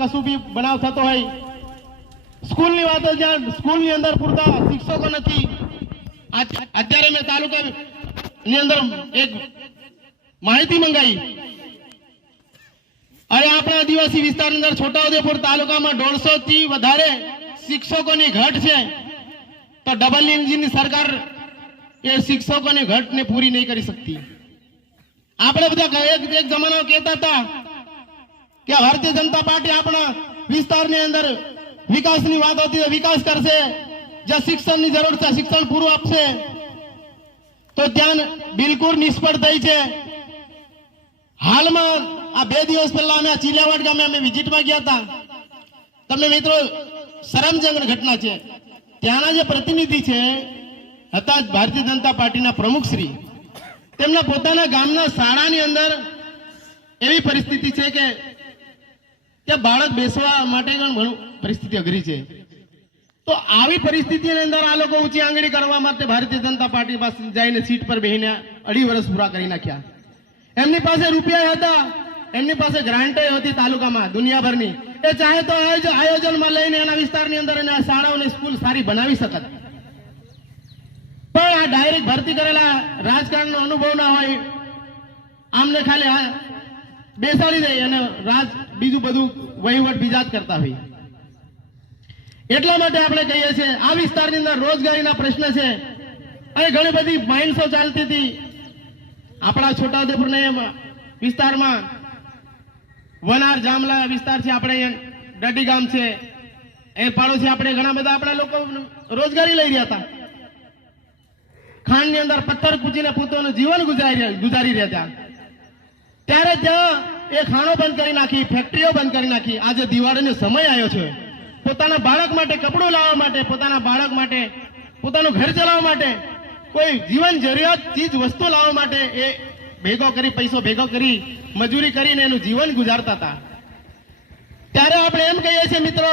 કશું બી બનાવ થતો હોય, સ્કૂલની વાતો જ્યાં સ્કૂલની અંદર પૂરતા શિક્ષકો નથી. અત્યારે મેં તાલુકાની અંદર એક માહિતી મંગાવી, અરે આપણા આદિવાસી વિસ્તારની અંદર છોટાઉદેપુર તાલુકામાં 150 થી વધારે શિક્ષકોની ઘટ છે, તો ડબલ એન્જિનની સરકાર એ શિક્ષકોની ઘટને પૂરી નહીં કરી શકતી. આપણે બધા એક જમાનામાં કહેતા હતા કે ભારતીય જનતા પાર્ટી આપણા વિસ્તારની અંદર વિકાસની વાત હતી, વિકાસ કરશે, જ્યાં શિક્ષણની જરૂર છે શિક્ષણ પૂરું આપશે, તો ત્યાં બિલકુલ નિષ્ફળ થઈ છે. હાલમાં આ 2 દિવસ પહેલા અમે ચીલાવાડ ગામે અમે વિઝિટમાં ગયા હતા. તમને મિત્રો શરમજનક ઘટના છે, ત્યાંના જે પ્રતિનિધિ છે હતા ભારતીય જનતા પાર્ટીના પ્રમુખ શ્રી, તેમના પોતાના ગામના શાળાની અંદર એવી પરિસ્થિતિ છે કે ત્યાં બાળક બેસવા માટે પણ પરિસ્થિતિ અઘરી છે. તો આવી પરિસ્થિતિની અંદર આ લોકો ઊંચી આંગળી કરવા માટે ભારતીય જનતા પાર્ટી પાસે જઈને સીટ પર બેસીને 2.5 વર્ષ પૂરા કરી નાખ્યા. એમની પાસે રૂપિયા હતા, એમની પાસે ગ્રાન્ટ હતી તાલુકામાં દુનિયાભરની, એ ચાહે તો આયોજનમાં લઈને એના વિસ્તારની અંદર અને આ શાળાઓની સ્કૂલ સારી બનાવી શકત. પણ આ ડાયરેક્ટ ભરતી કરેલા રાજકારણનો અનુભવ ના હોય, આમને ખાલી બેસાડી દે અને બીજું બધું વહીવટ બીજા જ કરતા હોય. એટલા માટે આપણે કહીએ છીએ આ વિસ્તારની અંદર રોજગારીના પ્રશ્ન છે. અહીં ઘણી બધી માઇન્સો ચાલતી હતી. આપણા છોટાઉદેપુરના વિસ્તારમાં વનાર જામલા વિસ્તાર છે, આપણે ડડી ગામ છે, એ પાડોશી આપણે ઘણા બધા આપણા લોકો રોજગારી લઈ રહ્યા હતા. ખાંડની અંદર પથ્થર કૂચીને પોતાનું જીવન ગુજારી રહ્યા હતા. ત્યારે ત્યાં એ ખાણો બંધ કરી નાખી, ફેક્ટરીઓ બંધ કરી નાખી. આજે દિવાળીનો સમય આવ્યો છે, પોતાના બાળક માટે કપડું લાવવા માટે, પોતાના બાળક માટે, પોતાનું ઘર ચલાવવા માટે, કોઈ જીવન જરૂરિયાત ચીજ વસ્તુ લાવવા માટે એ ભેગો કરી, પૈસો ભેગો કરી, મજૂરી કરીને એનું જીવન ગુજારતા હતા. ત્યારે આપણે એમ કહીએ છીએ મિત્રો,